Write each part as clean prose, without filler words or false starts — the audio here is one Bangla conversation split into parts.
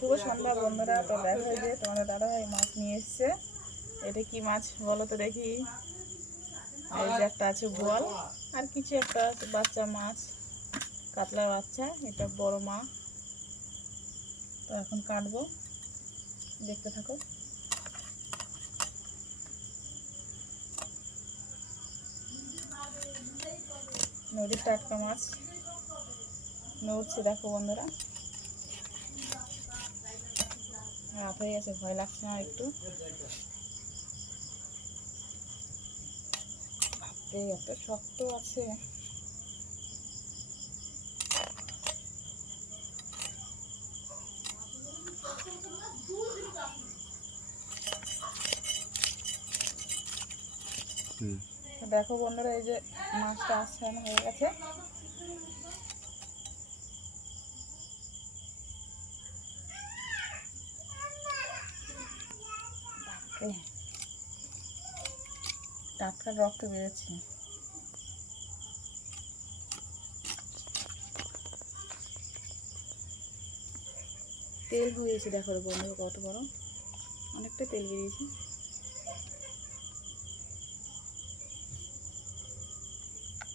শুভ সন্ধ্যা বন্ধুরা। তো দেখো যে তোমাদের দাদাভাই মাছ নিয়ে এসছে। এটা কি মাছ বলো তো দেখি। এই যে একটা আছে বোয়াল, আর কিছু একটা আছে বাচ্চা মাছ, কাতলার বাচ্চা। এটা বড় মা। তো এখন কাটবো, দেখতে থাকো। নদীর টাটকা মাছ নড়ছে, দেখো বন্ধুরা। রাত হয়ে গেছে, ভয় লাগছে না একটু। এত শক্ত আছে। দেখো বন্ধুরা, এই যে মাছটা আসানো হয়ে গেছে। টাটকা রক্ত বেরোচ্ছে। তেল হয়েছে, দেখো বন্ধুরা কত বড়, অনেকটা তেল বেরিয়েছে।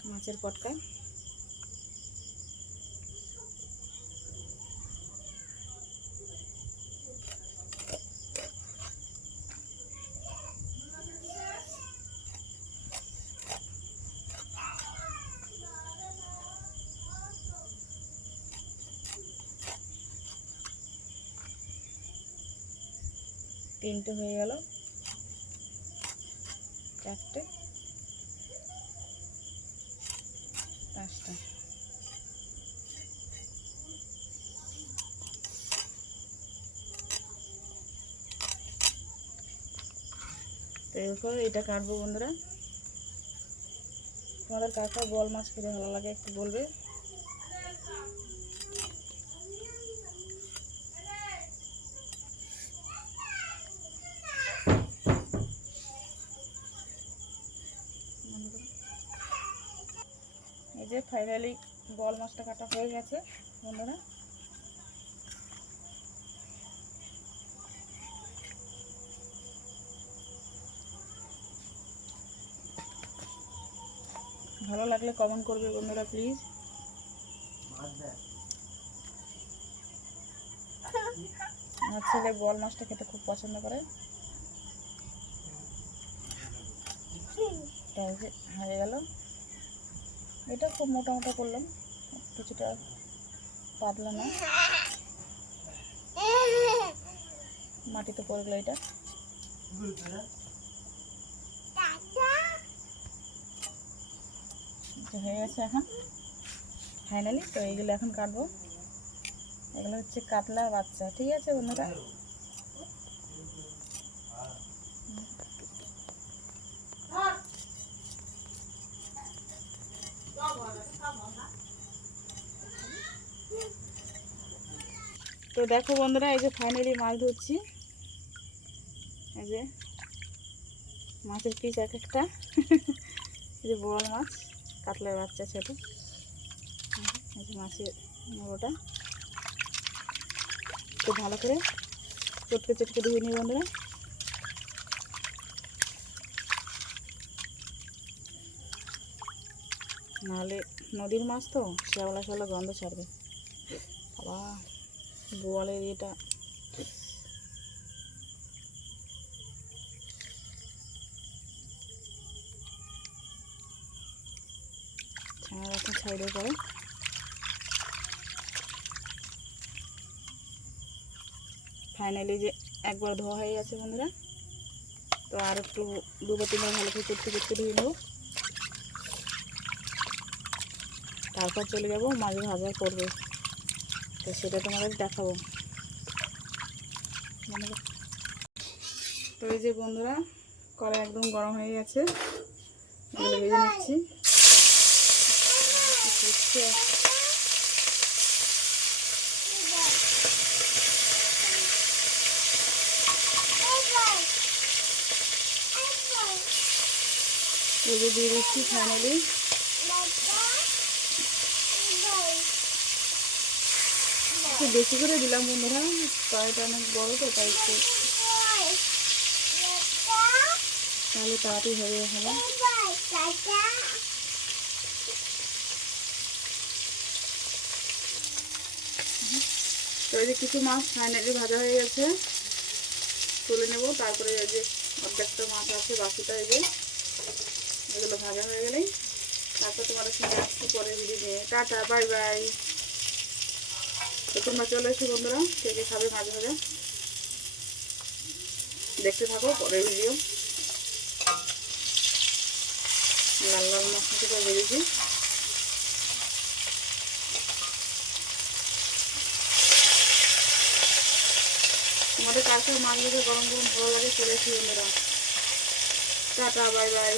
মাছের পটকা। তিনটে হয়ে গেল, চারটে, পাঁচটা। তো এরপর এটা কাটবো বন্ধুরা। তোমাদের কাকা বোয়াল মাছ খেতে ভালো লাগে একটু বলবে। এই যে ফাইনালি বোয়াল মাছটা কাটা হয়ে গেছে বন্ধুরা। ভালো লাগলে কমেন্ট করবে বন্ধুরা প্লিজ। আমার ছেলে বোয়াল মাছটা খেতে খুব পছন্দ করে। হয়ে গেল। এটা খুব মোটা মোটা করলাম, কিছুটা পাতলা না, মাটিতে পড়ে গেল। এটা হয়ে গেছে এখন ফাইনালি। তো এইগুলো এখন কাটবো। এগুলো হচ্ছে কাতলার বাচ্চা, ঠিক আছে বন্ধুরা। তো দেখো বন্ধুরা, এই যে ফাইনালি মাছ ধরছি। এই যে মাছের পিস এক একটা। এই যে বোয়াল মাছ, কাতলার বাচ্চা ছোটো। এই যে মাছের মুড়োটা একটু ভালো করে চটকে চটকে ধুয়ে নিই বন্ধুরা। নাহলে নদীর মাছ তো শ্যাওলা শ্যাওলা গন্ধ ছাড়বে। বাবা, বোয়ালের এটা ছানা রাখা সাইডে করে। ফাইনালি যে একবার ধোয়া হয়ে গেছে বন্ধুরা। তো আর একটু দুবার তিনবার ভালো করে চটকে চটকে ধুয়ে নেব। তারপর চলে যাব মাছ ভাজা করবে, তো সেটা তোমাদের দেখাবো। তো এই যে বন্ধুরা, কড়াই একদম গরম হয়ে গেছে, এগুলো ভেজে নিচ্ছি। এই যে দিয়ে দিচ্ছি ফাইনালি। একটু বেশি করে দিলাম বন্ধুরা, কড়াইটা অনেক বড় তো তাই একটু, তাহলে তাড়াতাড়ি হয়ে যাবে। তো এই যে কিছু মাছ ফাইনালি ভাজা হয়ে গেছে, তুলে নেব। তারপরে এই যে অর্ধেকটা মাছ আছে বাকিটা, এই যে এগুলো ভাজা হয়ে গেলেই তারপর তোমাদের সঙ্গে আসছি পরে ভিডিও নিয়ে। Tata, bye bye. তো তোমরা চলে এসো বন্ধুরা, কে কে খাবে মাছ ভাজা, দেখতে থাকো পরের ভিডিও। লাল লাল মাছটা ভেজেছি। তোমাদের কাছে মাছ ভেজে গরম গরম ভালো লাগে, চলে এসো বন্ধুরা। Tata, bye bye.